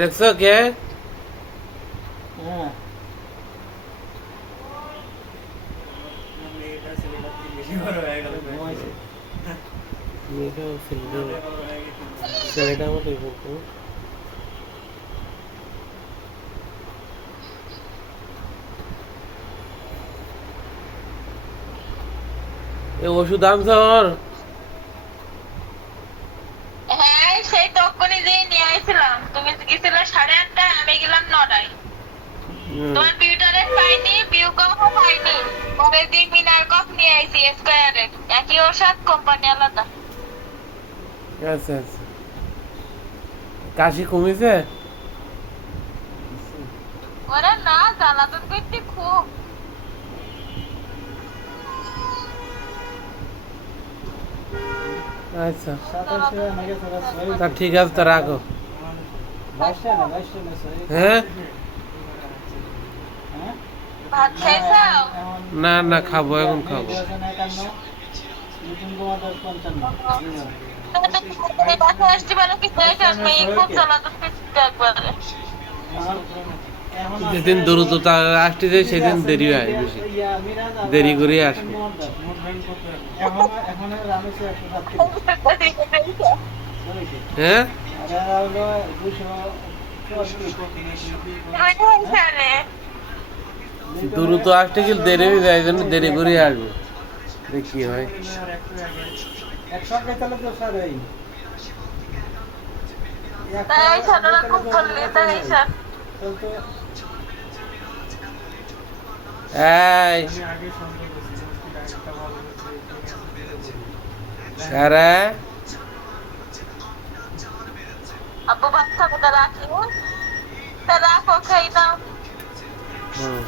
দেখছো কে? হ্যাঁ ঘুমাইছে। ছেলেটা মতোই কিন্তু। এ ওষুধ আনছো ওর? হ্যাঁ সেই তখনই যে নিয়ে আইছিলাম, তুমি গেছিলে 8:30টায়, আমি গেলাম 9টায়। তোমার বিউটারের পাইনি, বিউকও পাইনি। পরের দিন মিনার কফ নিয়ে আইছি স্কয়ারের, একই ওষুধ, কোম্পানি আলাদা। আচ্ছা আচ্ছা, কাশি কমেছে? ওরে না, জ্বালাতন করতে খুব। আচ্ছা, 27 নাকি 27 তা ঠিক আছে, তো রাখো। 22 না 6 হ্যাঁ, হ্যাঁ ভাত খাইছাও? এখন না না, খাবো, এখন খাবো। 51 নতুন কুমার 55 তুমি বাসায় আসতে পারো কি? খুব জ্বালাতন করতে একবারে। যেদিন দ্রুততা আসতে যায় সেদিন দেরি হয় বেশি, দেরি করে আসবে। এখন রামেছে 107 হ্যাঁ, দ্রুত আসতে গেলে দেরি হয়ে যায়, এই জন্য দেরি করে আসবে, দেখি কি হয়। তাই ছাড়া খুব করলে তাই স্যার। এই আরে, আব্বু ভাত খাবে, তা রাখি। তা রাখো, খাই দাও। হুম।